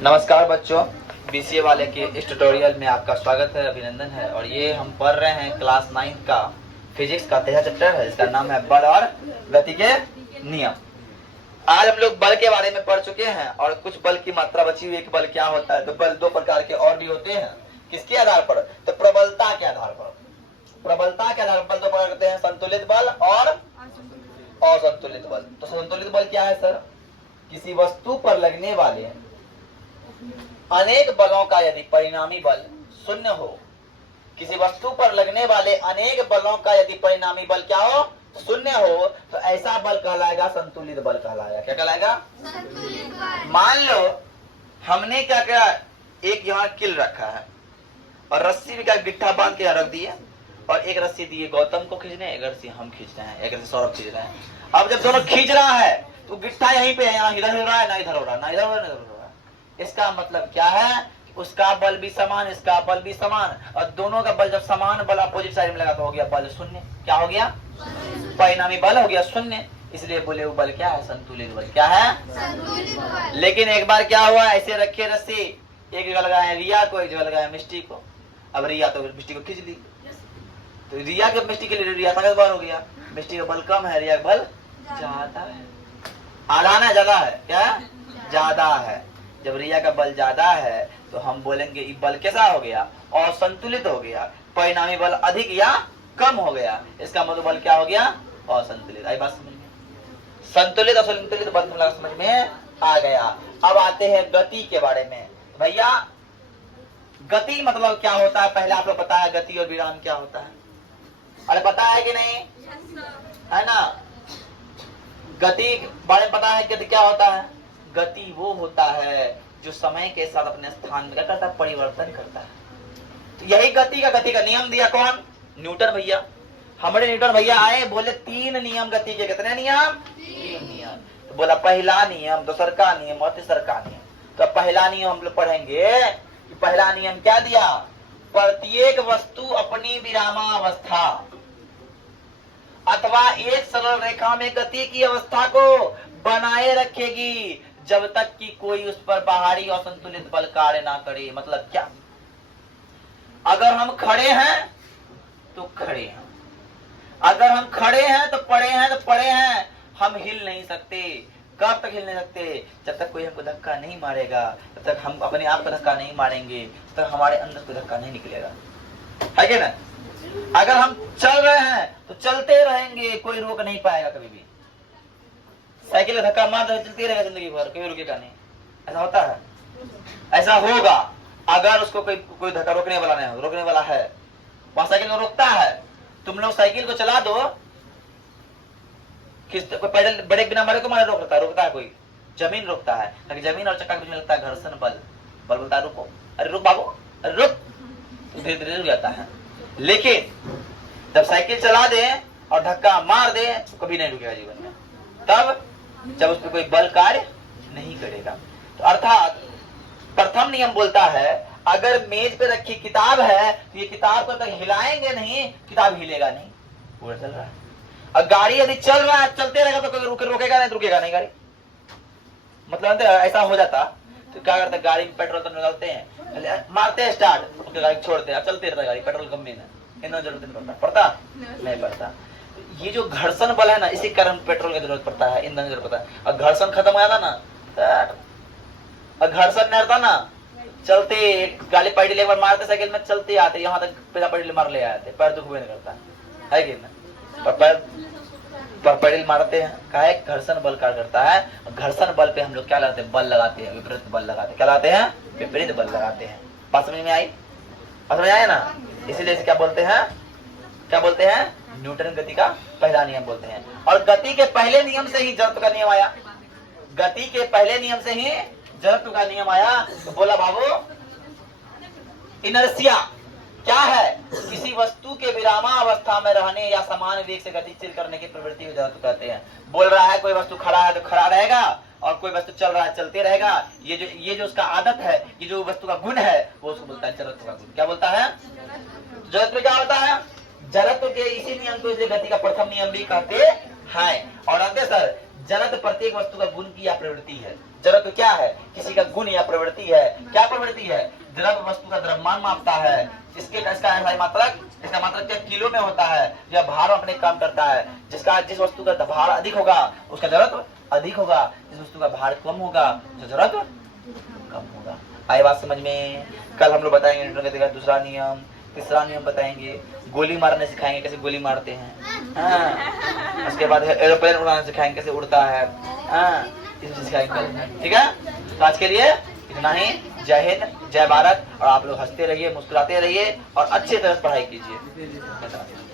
नमस्कार बच्चों, बीसीए वाले के इस ट्यूटोरियल में आपका स्वागत है, अभिनंदन है। और ये हम पढ़ रहे हैं क्लास 9 का फिजिक्स का 13 चैप्टर है, जिसका नाम है बल और गति के नियम। आज हम लोग बल के बारे में पढ़ चुके हैं और कुछ बल की मात्रा बची हुई है कि बल क्या होता है। तो बल दो प्रकार के और भी होते हैं। किसके आधार पर? तो प्रबलता के आधार पर। प्रबलता के आधार पर दो प्रकार होते हैं, संतुलित बल और असंतुलित बल। तो संतुलित बल क्या है सर? किसी वस्तु पर लगने वाले अनेक बलों का यदि परिणामी बल शून्य हो, किसी वस्तु पर लगने वाले अनेक बलों का यदि परिणामी बल क्या हो? शून्य हो, तो ऐसा बल कहलाएगा संतुलित बल कहलाएगा। क्या कहलाएगा? संतुलित बल। मान लो हमने क्या किया, एक यहाँ किल रखा है और रस्सी का गिट्ठा बांध के रख दिए और एक रस्सी दिए गौतम को खींचने, एक रस्सी हम खींच रहे हैं, एक रस्सी सौरभ खींच रहे हैं। अब जब दोनों खींच रहा है तो गिट्ठा यहीं पे है, यहाँ इधर हो रहा है, ना इधर हो रहा है, ना इधर हो रहा है, ना इधर हो रहा है। इसका मतलब क्या है? उसका बल भी समान, इसका बल भी समान, और दोनों का बल जब समान बल अपोजिट साइड में लगा तो हो गया बल शून्य। क्या हो गया? परिणामी बल हो गया शून्य। इसलिए बोले वो बल क्या है? संतुलित बल। क्या है? संतुलित बल। लेकिन एक बार क्या हुआ, ऐसे रखे रस्सी, एक जगह लगाया रिया को, एक जगह लगाया मिष्टी को। अब रिया तो मिष्टी को खींच ली, तो रिया के मिष्टी के लिए रिया ताकतवर हो गया, मिष्टी का बल कम है, रिया का बल ज्यादा है। आधान है ज्यादा है? क्या ज्यादा है? जब रिया का बल ज्यादा है तो हम बोलेंगे ये बल कैसा हो गया? असंतुलित हो गया। परिणामी बल अधिक या कम हो गया, इसका मतलब बल क्या हो गया? असंतुलित। आई बात समझ में? संतुलित और असंतुलित बल समझ में आ गया। अब आते हैं गति के बारे में। भैया गति मतलब क्या होता है? पहले आप लोग पता है गति और विराम क्या होता है? अरे पता है कि नहीं? है ना? गति बारे में पता है गति क्या होता है? गति वो होता है जो समय के साथ अपने स्थान में क्या करता है? परिवर्तन करता है। तो यही गति का नियम दिया कौन? न्यूटन भैया। हमारे न्यूटन भैया आए, बोले 3 नियम गति के। कितने नियम? 3 नियम। तो बोला पहला नियम, दूसर का नियम और तीसर का नियम। तो पहला नियम हम लोग पढ़ेंगे कि पहला नियम क्या दिया? प्रत्येक वस्तु अपनी विरामावस्था अथवा एक सरल रेखा में गति की अवस्था को बनाए रखेगी जब तक कि कोई उस पर बाहरी और संतुलित बल कार्य ना करे। मतलब क्या? अगर हम खड़े हैं तो खड़े हैं, अगर हम खड़े हैं तो पड़े हैं, तो पड़े हैं। हम हिल नहीं सकते। कब तक हिल नहीं सकते? जब तक कोई हमको धक्का नहीं मारेगा, तब तक हम अपने आप को धक्का नहीं मारेंगे, तब तक हमारे अंदर कोई धक्का नहीं निकलेगा। है कि ना? अगर हम चल रहे हैं तो चलते रहेंगे, कोई रोक नहीं पाएगा कभी भी। साइकिल का धक्का मार चलती रहेगा जिंदगी भर, कभी रुकेगा नहीं। ऐसा होता है? ऐसा होगा अगर उसको कोई धक्का रोकने वाला नहीं हो। रोकने वाला है, वहां साइकिल को रोकता है। तुम लोग साइकिल को चला दो, कोई पैडल ब्रेक बिना मारे को मारे रोकता है? रोकता है कोई? जमीन रोकता है। ताकि जमीन और चक्का के बीच में लगता है घर्षण बल। बल बोलता है रुको, अरे रुक बाबू, अरे रुक, तो धीरे धीरे रुक जाता है। लेकिन जब साइकिल चला दे और धक्का मार दे तो कभी नहीं रुकेगा जीवन में। तब जब उस पर कोई बल कार्य नहीं करेगा। तो अर्थात प्रथम नियम बोलता है अगर मेज पे रखी किताब है तो ये किताब को तक हिलाएंगे नहीं, किताब हिलेगा नहीं, पूरा चल रहा है। और गाड़ी यदि चल रहा है, चलते रहेगा तो रोकेगा नहीं, रुकेगा नहीं गाड़ी। मतलब ऐसा हो जाता तो क्या करते? गाड़ी में पेट्रोल तो निकालते हैं, मारते हैं स्टार्ट, गाड़ी छोड़ते हैं, चलते रहता गाड़ी, पेट्रोल कम नहीं, इतना जरूरत नहीं पड़ता नहीं पड़ता। ये जो घर्षण बल है ना, इसी कारण पेट्रोल की जरूरत पड़ता है, ईंधन की जरूरत पड़ता है। और घर्षण खत्म हो जाता ना, और घर्षण नहीं रहता ना, चलते गाड़ी पैडल एक बार मारते साइकिल में, चलते आते यहाँ तक बिना पैडल मार ले आते, पैर दुख भी नहीं करता है कि ना? पर पैडल मारते हैं, काहे? घर्षण बल कार्य करता है। घर्षण बल पे हम लोग क्या लगाते हैं? बल लगाते हैं, विपरीत बल लगाते हैं। क्या लगाते हैं? विपरीत बल लगाते हैं। बात समझ में आई? समझ में आया ना? इसीलिए क्या बोलते हैं? क्या बोलते हैं? न्यूटन गति का पहला नियम बोलते हैं। और गति के पहले नियम से ही जड़त्व का नियम आया। गति के पहले नियम से ही जड़त्व का नियम आया। तो बोला बाबू इनर्शिया क्या है? किसी वस्तु के विरामावस्था में रहने या समान वेग से गतिशील करने की प्रवृत्ति को जड़त्व कहते हैं। बोल रहा है कोई वस्तु खड़ा है तो खड़ा रहेगा, और कोई वस्तु चल रहा है चलते रहेगा। ये जो उसका आदत है, ये जो वस्तु का गुण है, वो उसको बोलता है जड़त्व का गुण। क्या बोलता है? जड़त्व क्या होता है? जड़त्व के इसी नियम को इसलिए गति का प्रथम नियम भी कहते हैं। और अंते सर जड़त्व प्रत्येक वस्तु का गुण की या प्रवृत्ति है। जड़त्व क्या है? किसी का गुण या प्रवृत्ति है। क्या प्रवृत्ति है? द्रव्य वस्तु का द्रव्यमान मापता है। इसका ऐसा मात्रक, इसका मात्रक क्या किलो में होता है। यह भार अपने काम करता है। जिस वस्तु का भार अधिक होगा उसका जड़त्व अधिक होगा, जिस वस्तु का भार कम होगा उसका जड़त्व कम होगा। आई बात समझ में? कल हम लोग बताएंगे न्यूटन का दूसरा नियम, तीसरा नियम बताएंगे, गोली मारने सिखाएंगे कैसे गोली मारते हैं। हाँ। उसके बाद एरोप्लेन उड़ाना सिखाएंगे कैसे उड़ता है। हाँ, सिखाएंगे। ठीक है, तो आज के लिए इतना ही। जय हिंद, जय भारत। और आप लोग हंसते रहिए, मुस्कुराते रहिए और अच्छे तरह से पढ़ाई कीजिए।